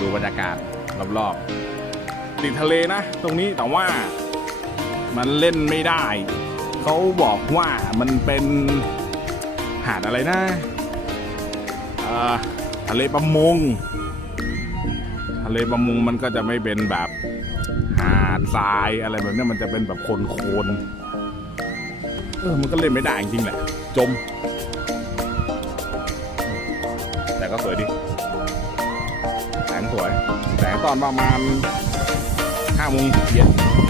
ดูบรรยากาศรอบๆติดทะเลนะ ตรงนี้แต่ว่ามันเล่นไม่ได้ เขาบอกว่ามันเป็นหาดอะไรนะเอ่อทะเลประมง ทะเลประมงมันก็จะไม่เป็นแบบหาดทรายอะไรแบบนี้มันจะเป็นแบบโคลนโคลนเออมันก็เล่นไม่ได้จริงแหละ จม แต่ก็สวยดี งสวย แสงตอนประมาณห้าโมงเย็นนั่น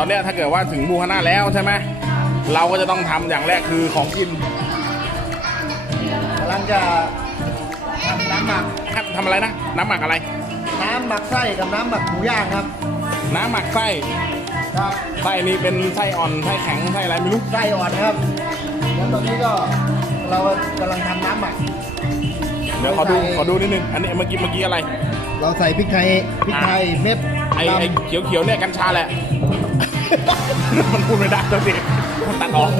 อนเนี้ยถ้าเกิดว่าถึงมูฮาน่าแล้วใช่ไหมเราก็จะต้องทำอย่างแรกคือของกินกำลังจะทำน้ำหมักครับทำอะไรนะ น้ำหมักอะไร น้ำหมักไส้กับน้ำหมักหมูย่างครับ น้ำหมักไส้ครับไส้นี้เป็นไส้อ่อนไส้แข็งไส้อะไรไม่รู้ไส้อ่อนครับแล้วตอนนี้ก็เรากำลังทำน้ำหมักเดี๋ยวขอดูไส้ขอดูนิดนึงอันนี้เมื่อกี้เมื่อกี้อะไร เราใส่พริกไทยพริกไทยเม็ดไอ้ดำไอ้เขียวเขียวๆเนี่ยกัญชาแหละ มันพูดไม่ได้ตัวสิมันตัดออก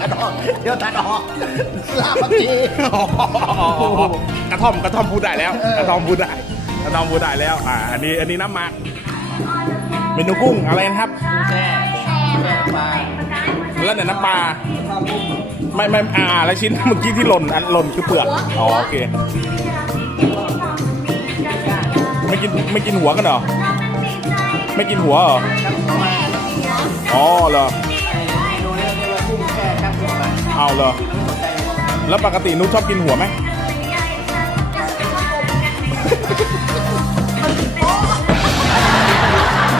ตัดออกเดี๋ยวตัดออกลาบผักชีกระท่อมกระท่อมพูดได้แล้วเออกระท่อมพูดได้กระท่อมพูดได้แล้วอ่าอันนี้อันนี้น้ำหมักเมนูกุ้งอะไรนะครับ แช่แช่ปลาแล้วเนี่ยน้ำปลาข้าวปุ้งไม่ไม่อ่าแล้วชิ้นเมื่อกี้ที่หล่นอันหล่นคือเปลือกอ๋อโอเคไม่กินไม่กินหัวกันเหรอไม่กินหัวเหรอ อ๋อเหรออ้เมนูนี้เรียกว่ากุ้งแช่ครับผมนะเอาเหรอแล้วปกตินุชชอบกินหัวไหม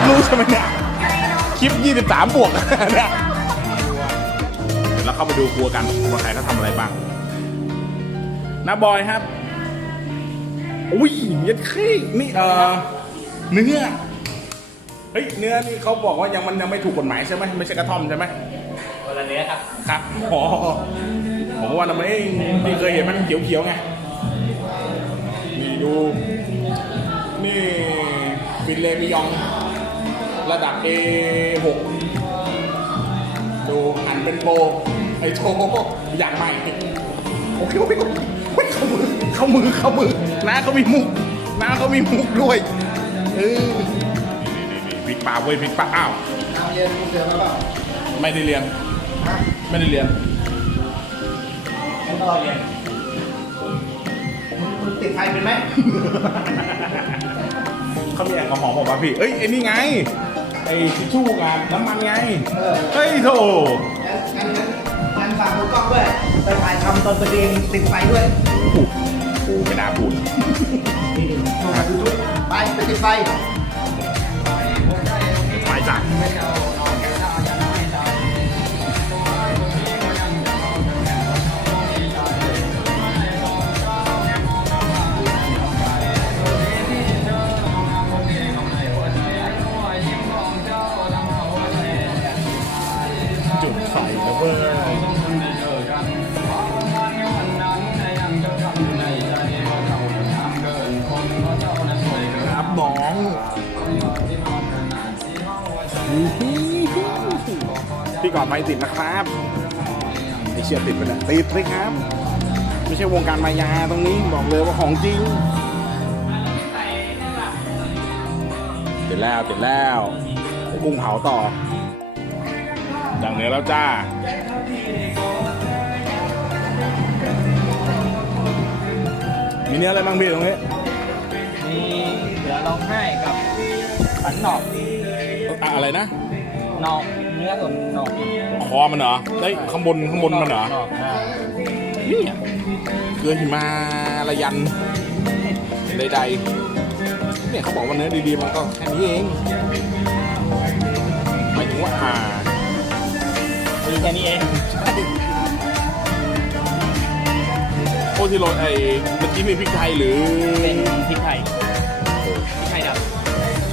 รู้ใช่ไหมเนี่ยคลิป 23 บวกเนี่ยเดี๋ยวเราเข้าไปดูครัวกันว่าใครเขาทำอะไรบ้างน้าบอยครับ อุ้ยยัดขี้นี่เออเนื้อ ฮ้ยเนื้อนี่เขาบอกว่ายังมันยังไม่ถูกกฎหมายใช่ไหมไม่ใช่กระท่อมใช่ไหมคนละเนื้อครับครับอ๋อผมก็ว่าทำไมพี่เคยเห็นมันเขียวๆไงนี่ดู นี่ฟินเลมิยอง ระดับ A6 ดูหั่นเป็นโปรไอ้โชอย่างใหม่โอ้ยโอ้ยโอ้ยโอ้ยเข้ามือเข้ามือเข้ามือน้าเขามีมุกน้าเขามีมุกด้วยเออนี่นี่นี่ พริกปลาเว้ยพริกปลาอ้าวเอาเรียนกุ้งเสือมาเปล่าไม่ได้เรียน ฮะไม่ได้เรียน ไม่ต้องเรียนมึงติดไฟเป็นไหมเขามีแอลกอฮอล์บอกว่าพี่ เอ้ยไอ้นี่ไง ไอ้ทิชชู่กับน้ำมันไง เออเฮ้ยโถงั้นงั้นงั้นฝากมือกล้องด้วยไปถ่ายทำตอนตัวเองติดไฟด้วยกูกูไม่น่าพูด นี่นี่โทรมาดูทุกไปไปติดไฟไป จ้ะจุดไฟแล้วเว้ย พี่ก่อนไฟติดนะครับไอเชียติดไปเนี่ยติดเลยครับ ไม่ใช่วงการมายาตรงนี้บอกเลยว่าของจริงติดแล้วติดแล้วกุ้งเผาต่อดังเนื้อแล้วจ้ามีเนื้ออะไรบ้างพี่ตรงนี้มีเสือร้องไห้กับสันหนอกอะอะไรนะหนอกเนื้อส่วนหนอกคอมันเหรอได้ข้างบนข้างบนมันเหรอหนอกอ่านี่เกลือหิมาระยันใดๆเนี่ยเขาบอกว่าเนื้อดีๆมันก็แค่นี้เองหมายถึงว่าอ่ามีแค่นี้เองโอ้ที่โรยไอ้เมื่อกี้มีพริกไทยหรือ เป็นพริกไทยพริกไทยด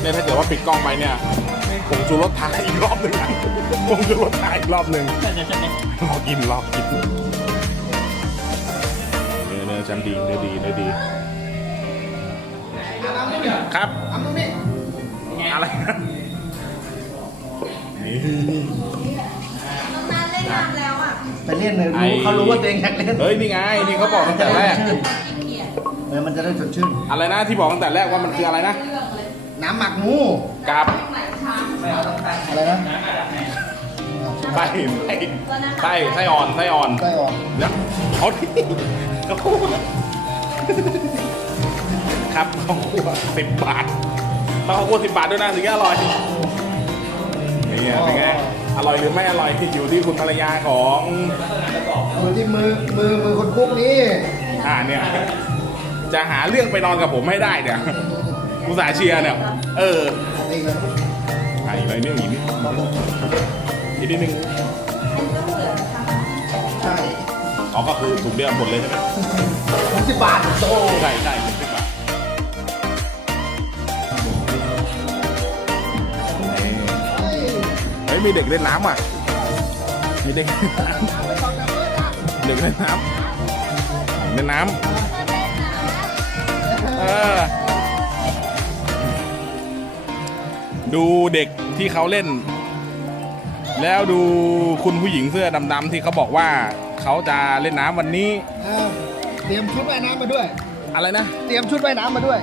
เนี่ยถ้าเกิดว่าปิดกล้องไปเนี่ย ผงชูรสทาอีกรอบหนึ่งนะผงชูรสทาอีกรอบหนึ่งใช่ใช่ใช่รอกินรอกินเนื้อเนื้อชั้นดีเนื้อดีเนื้อดีน้ำนี่ครับน้ำนี่อะไรนะนี่น้องนันเล่นน้ำแล้วอะไปเล่นเลยรู้เขารู้ว่าตัวเองอยากเล่นเฮ้ยนี่ไงนี่เขาบอกตั้งแต่แรกขี้เกียจเออมันจะได้สดชื่นอะไรนะที่บอกตั้งแต่แรกว่ามันคืออะไรนะเรื่องเลย น้ำหมักหมูกับไหนช้างอะไรนะไส้ไส้ไส้ไส้อ่อนไส้อ่อนไส้อ่อนแล้วเขาที่เขาพูดครับเขาพูดสิบบาทต้องเขาพูดสิบบาทด้วยนะถึงจะอร่อยนี่ไงเป็นไงอร่อยหรือไม่อร่อยที่อยู่ที่คุณภรรยาของอยู่ที่มือมือมือคนคุกนี่อ่าเนี่ยจะหาเรื่องไปนอนกับผมให้ได้เนี่ย อุตส่าห์เชียร์เนี่ย เออนี่ไงอะอีกหน่อยนึงอีกนิดอีกนิดนึงใช่อ๋อก็คือถุงเดียวหมดเลยใช่ไหมหกสิบบาทโตใช่ใช่สิบบาทเฮ้ยมีเด็กเล่นน้ำอะ มีเด็กเล่นน้ำเด็กเล่นน้ำเล่นน้ำเออ ดูเด็กที่เขาเล่น แล้วดูคุณผู้หญิงเสื้อดำๆที่เขาบอกว่าเขาจะเล่นน้ำวันนี้อ่าเตรียมชุดว่ายน้ำมาด้วย อะไรนะ เตรียมชุดว่ายน้ำมาด้วย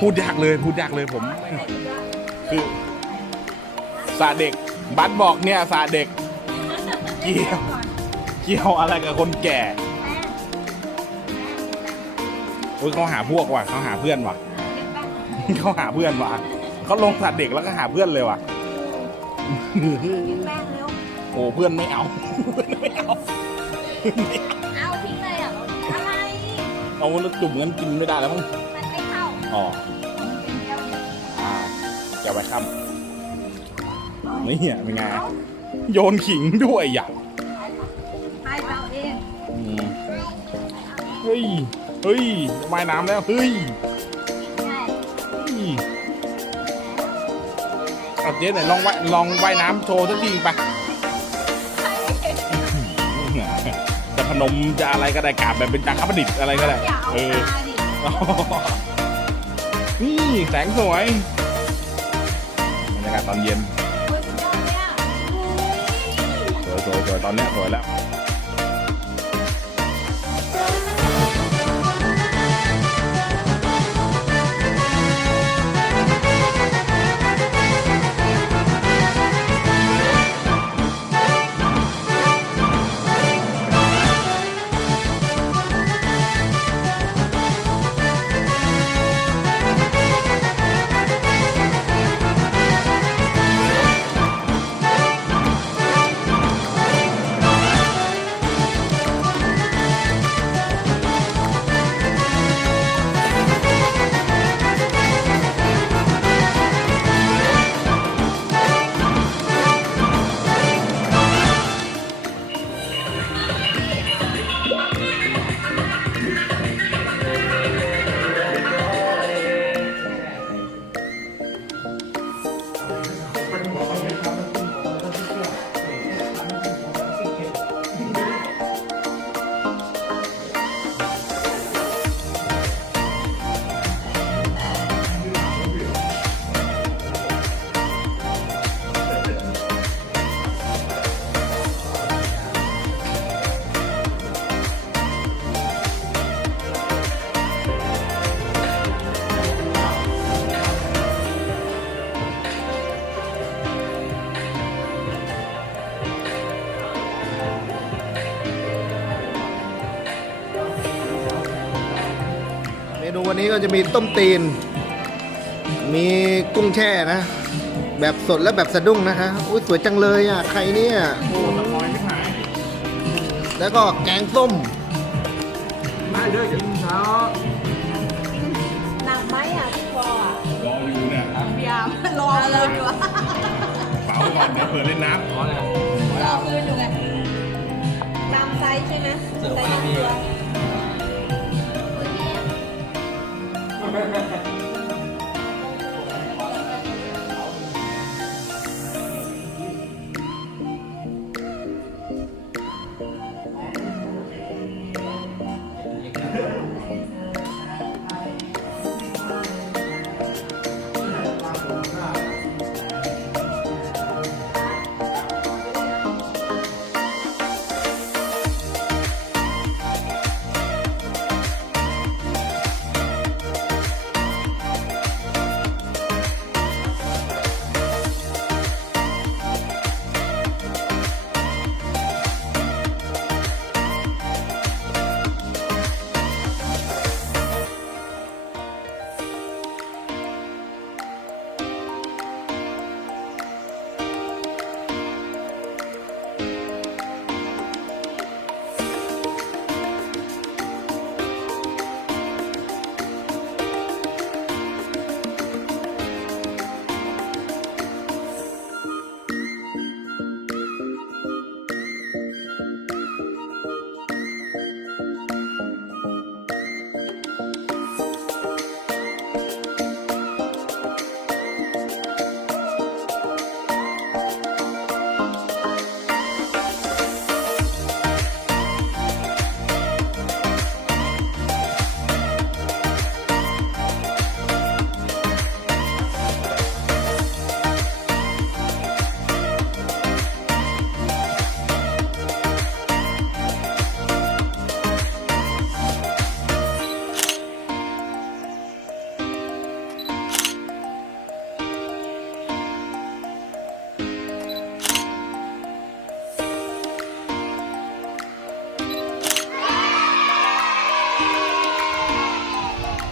พูดยากเลยพูดยากเลยผม คือสาเด็ก บัสบอกเนี่ยสาเด็ก เกี่ยว เกี่ยวอะไรกับคนแก่โอ้ยเขาหาพวกว่ะเขาหาเพื่อนว่ะ เขาหาเพื่อนว่ะเขาลงสัตว์เด็กแล้วก็หาเพื่อนเลยว่ะกินแป้งเร็วโอ้เพื่อนไม่เอาเพื่อนไม่เอาเอาทิ้งเลยอะอะไร เอาแล้วจุ่มงั้นกินไม่ได้แล้วมั้งมันไม่เข้าอ๋อเป็นแก้วเดียวอ่าจะไปค่ำนี่เหี้ยเป็นไงโยนขิงด้วยอย่างให้เราเองอืมเฮ้ย เฮ้ยว่ายน้ำแล้ว เฮ้ย อาเจ๊ไหนลองว่ายลองว่ายน้ำโชว์สักทีไปจะพนมจะอะไรก็ได้กราบแบบเป็นจักรพรรดิอะไรก็ได้ อย่าเอาเออ ตาดินี่แสงสวยบรรยากาศตอนเย็นคนเดียวเนี่ยสวยสวยสวยตอนเนี้ยสวยแล้ว ก็จะมีต้มตีน มีกุ้งแช่นะ แบบสดและแบบสะดุ้งนะคะอุ้ยสวยจังเลยอะใครเนี่ยโอ้สปอยไม่หายแล้วก็แกงส้มได้เด้อกินเช้าหนักไหมอะพี่ปออะรออยู่เนี่ยพยายามรอเลยอยู่อะเป่าก่อนเดี๋ยวเผื่อเล่นน้ำอ๋อนะรอคืนอยู่ไงตามไซส์ใช่ไหมเสิร์ฟไซมาส์พี่ตัว Ha ha ha.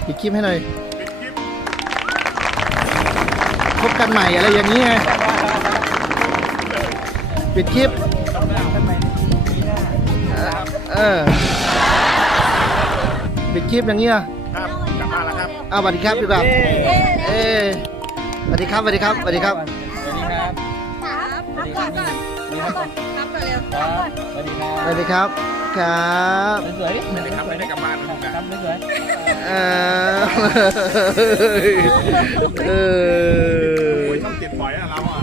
คลิปให้หน่อยพบกันใหม่อะไรอย่างนี้ไงปิดคลิปเออปิดคลิปอย่างนี้อะครับกลับบ้านแล้วครับเอาสวัสดีครับดีกว่าเออสวัสดีครับสวัสดีครับสวัสดีครับสวัสดีครับ ครับพักก่อนก่อนพักก่อนพักก่อนเร็วคพัรักก่อนบสวัสดีครับสวัสดีครับ ครับสวยๆไม่ได้ครับไม่ได้กลับบ้านนะครับครับสวยเออเออ โอ้ยต้องเจ็บบ่อยอะเราอะ